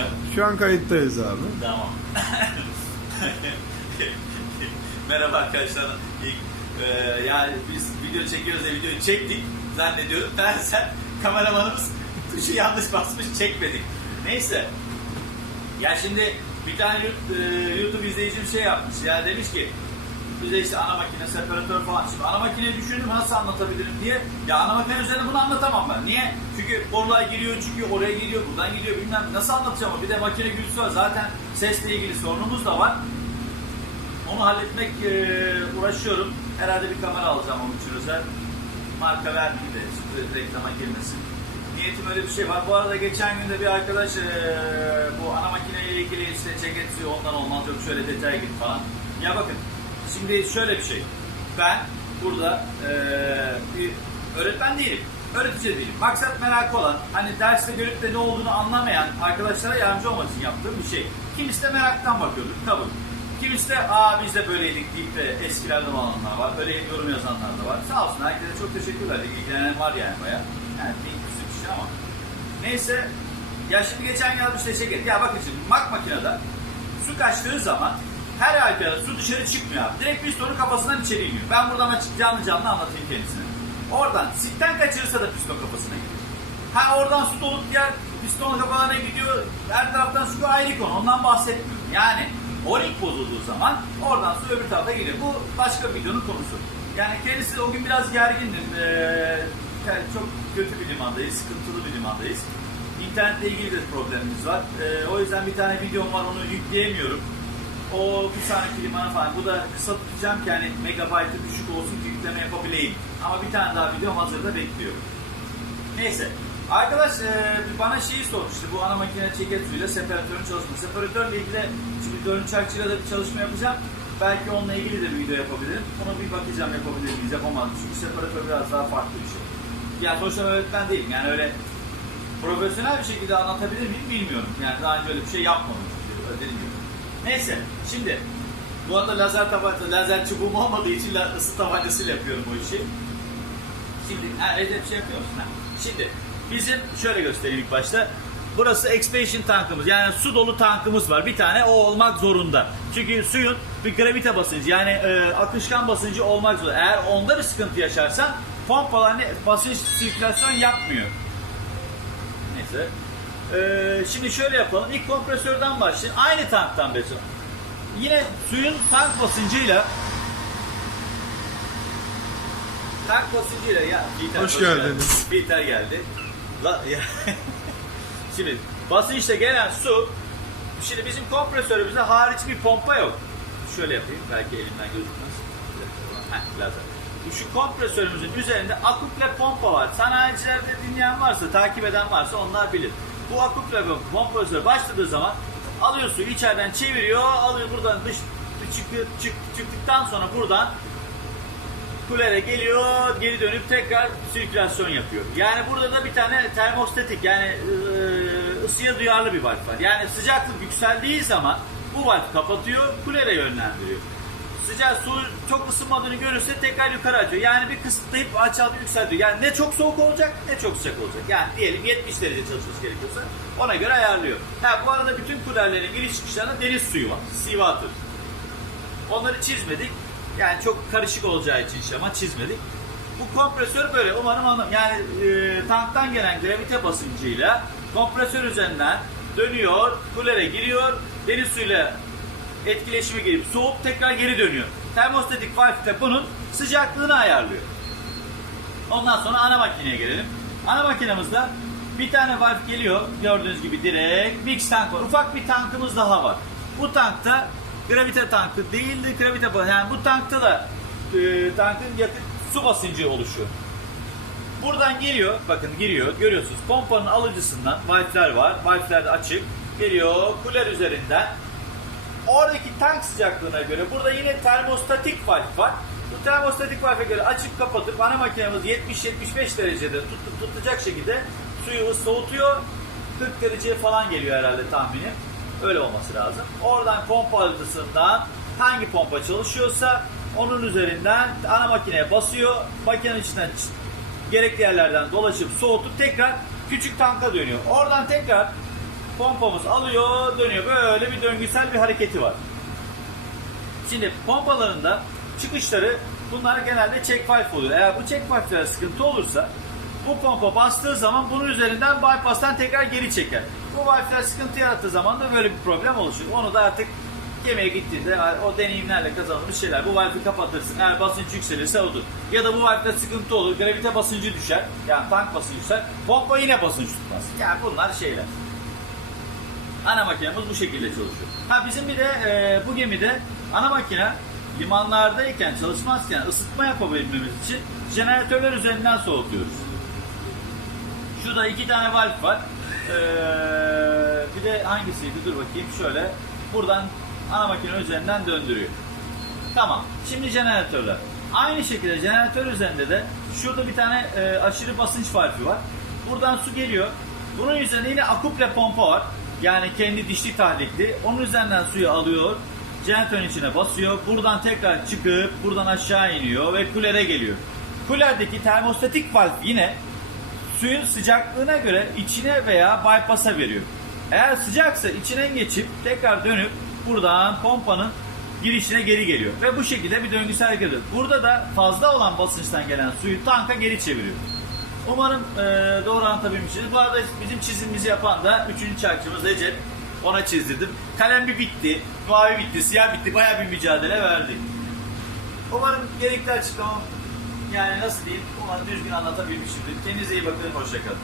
ya. Şu an kayıttayız abi. Tamam. Merhaba arkadaşlar. İlk, e, yani biz video çekiyoruz da videoyu çektik zannediyorum. Ben sen kameramanımız tuşu yanlış basmış çekmedik. Neyse. Ya şimdi bir tane e, YouTube izleyicim şey yapmış. Ya demiş ki bize işte ana makine, separatör falan. Şimdi ana makineyi düşündüm nasıl anlatabilirim diye. Ya ana makine üzerinde bunu anlatamam ben. Niye? Çünkü borular giriyor, çıkıyor, oraya gidiyor, buradan gidiyor bilmem nasıl anlatacağım bir de makine gürültüsü var. Zaten sesle ilgili sorunumuz da var. Onu halletmek e, uğraşıyorum. Herhalde bir kamera alacağım onun için özel. Marka vermeyeyim de şimdi reklama girmesin. Niyetim öyle bir şey var. Bu arada geçen gün de bir arkadaş e, bu ana makineyle ilgili işte ceketsi ondan olmaz yok şöyle detay gibi falan. Ya bakın şimdi şöyle bir şey. Ben burada e, bir öğretmen değilim. Öğretici değilim. Maksat merakı olan, hani derste görüp de ne olduğunu anlamayan arkadaşlara yardımcı olmak için yaptığım bir şey. Kimisi de meraktan bakıyordur, kabul. Kimisi de aa biz de böyleydik deyip de eskilerden olanlar var. Öyle yorum yazanlar da var. Sağ olsun herkese çok teşekkürler. İlgilenen var yani baya. Yani bir küsür kişi ama. Neyse. Ya şimdi geçen gün almış teşekkür. Ya bakın şimdi mak makinede su kaçtığı zaman her halükarda su dışarı çıkmıyor abi. Direkt pistonu kafasından içeri iniyor. Ben buradan açık canlı canlı anlatayım kendisine. Oradan sitten kaçırırsa da piston kafasına gidiyor. Ha oradan su dolup diğer piston kafalarına gidiyor. Her taraftan su ayrı konu. Ondan bahsetmiyorum. Yani o bozulduğu zaman oradan su öbür tarafa geliyor. Bu başka videonun konusu. Yani kendisi o gün biraz gergindim. Ee, çok kötü bir limandayız, sıkıntılı bir limandayız. İnternetle ilgili de problemimiz var. Ee, o yüzden bir tane videom var onu yükleyemiyorum. O bir sonraki limana falan. Bu da kısa tutacağım ki hani megabaytı düşük olsun ki yükleme yapabileyim. Ama bir tane daha videom hazırda bekliyor. Neyse. Arkadaş e, bana şeyi sormuştu. Bu ana makine çeket suyuyla separatörün çalışması. Separatörle ilgili şimdi dönüş çarkçıyla da bir çalışma yapacağım. Belki onunla ilgili de bir video yapabilirim. Ona bir bakacağım yapabilir miyiz yapamadım. Çünkü separatör biraz daha farklı bir şey. Yani sonuçta öğretmen değilim. Yani öyle profesyonel bir şekilde anlatabilir miyim bilmiyorum. Yani daha önce öyle bir şey yapmadım. Dediğim gibi. Neyse şimdi bu arada lazer tabanca, lazer çubuğum olmadığı için ısı tabancasıyla yapıyorum bu işi. Şimdi ha, evde bir şey yapıyor musun? Ha. Şimdi bizim şöyle göstereyim ilk başta. Burası expansion tankımız. Yani su dolu tankımız var. Bir tane o olmak zorunda. Çünkü suyun bir gravite basıncı yani e, akışkan basıncı olmak zorunda. Eğer onda bir sıkıntı yaşarsan pompalar ne, basınç sirkülasyon yapmıyor. Neyse. Ee, şimdi şöyle yapalım. İlk kompresörden başlayalım. Aynı tanktan besliyorum. Yine suyun tank basıncıyla tank basıncıyla ya Peter, Hoş geldiniz. geldin. Peter geldi. La, ya. şimdi basınçla gelen su şimdi bizim kompresörümüzde hariç bir pompa yok. Şöyle yapayım belki elimden gözükmez. Heh, lazer. Şu kompresörümüzün üzerinde aküple pompa var. Sanayicilerde dinleyen varsa, takip eden varsa onlar bilir. Bu aküple kompresör başladığı zaman alıyor suyu içeriden çeviriyor, alıyor buradan dış çıkıyor, çık, çıktıktan sonra buradan kulere geliyor, geri dönüp tekrar sirkülasyon yapıyor. Yani burada da bir tane termostatik yani ıı, ısıya duyarlı bir valf var. Yani sıcaklık yükseldiği zaman bu valf kapatıyor, kulere yönlendiriyor. Sıcak su çok ısınmadığını görürse tekrar yukarı açıyor. Yani bir kısıtlayıp açalım yükseltiyor. Yani ne çok soğuk olacak ne çok sıcak olacak. Yani diyelim 70 derece çalışması gerekiyorsa ona göre ayarlıyor. Ha, bu arada bütün kulerlerin giriş çıkışlarında deniz suyu var. Seawater. Onları çizmedik. Yani çok karışık olacağı için şema çizmedik. Bu kompresör böyle umarım anlam. Yani e, tanktan gelen gravite basıncıyla kompresör üzerinden dönüyor, kulere giriyor, deniz suyuyla etkileşime girip soğup tekrar geri dönüyor. Termostatik valve de bunun sıcaklığını ayarlıyor. Ondan sonra ana makineye gelelim. Ana makinemizde bir tane valve geliyor. Gördüğünüz gibi direkt mix tank var. Ufak bir tankımız daha var. Bu tankta gravite tankı değildi. Gravite yani bu tankta da e, tankın yakıt su basıncı oluşuyor. Buradan geliyor, bakın giriyor, görüyorsunuz pompanın alıcısından valfler var, valfler de açık. Geliyor kuler üzerinden. Oradaki tank sıcaklığına göre burada yine termostatik valf var. Bu termostatik valfe göre açıp kapatıp ana makinemiz 70-75 derecede tutup tutacak şekilde suyu soğutuyor. 40 dereceye falan geliyor herhalde tahminim. Öyle olması lazım. Oradan pompa alıcısından hangi pompa çalışıyorsa onun üzerinden ana makineye basıyor. Makinenin içinden gerekli yerlerden dolaşıp soğutup tekrar küçük tanka dönüyor. Oradan tekrar Pompamız alıyor, dönüyor. Böyle bir döngüsel bir hareketi var. Şimdi pompalarında çıkışları bunlar genelde check valve oluyor. Eğer bu check valve'lere sıkıntı olursa bu pompa bastığı zaman bunun üzerinden bypass'tan tekrar geri çeker. Bu valve'ler sıkıntı yarattığı zaman da böyle bir problem oluşur. Onu da artık gemiye gittiğinde o deneyimlerle kazanılmış şeyler. Bu valve'i kapatırsın. Eğer basınç yükselirse odur. Ya da bu valve'de sıkıntı olur. Gravite basıncı düşer. Yani tank basıncı düşer. Pompa yine basınç tutmaz. Yani bunlar şeyler. Ana makinemiz bu şekilde çalışıyor. Ha bizim bir de e, bu gemide ana makine limanlardayken çalışmazken ısıtma yapabilmemiz için jeneratörler üzerinden soğutuyoruz. Şurada iki tane valve var. Ee, bir de hangisiydi? Dur bakayım şöyle. Buradan ana makine üzerinden döndürüyor. Tamam. Şimdi jeneratörler. Aynı şekilde jeneratör üzerinde de şurada bir tane e, aşırı basınç valfi var. Buradan su geliyor. Bunun üzerinde yine akuple pompa var. Yani kendi dişli tahrikli. Onun üzerinden suyu alıyor. Jeneratörün içine basıyor. Buradan tekrar çıkıp buradan aşağı iniyor ve kulere geliyor. Kulerdeki termostatik valf yine suyun sıcaklığına göre içine veya bypass'a veriyor. Eğer sıcaksa içinden geçip tekrar dönüp buradan pompanın girişine geri geliyor. Ve bu şekilde bir döngüsel ediyor. Burada da fazla olan basınçtan gelen suyu tanka geri çeviriyor. Umarım e, doğru anlatabilmişsiniz. Bu arada bizim çizimimizi yapan da 3. çarkçımız Recep. Ona çizdirdim. Kalem bir bitti, mavi bitti, siyah bitti. Bayağı bir mücadele verdik. Umarım gerekli açıklamam yani nasıl diyeyim umarım düzgün anlatabilmişimdir. Kendinize iyi bakın, hoşçakalın.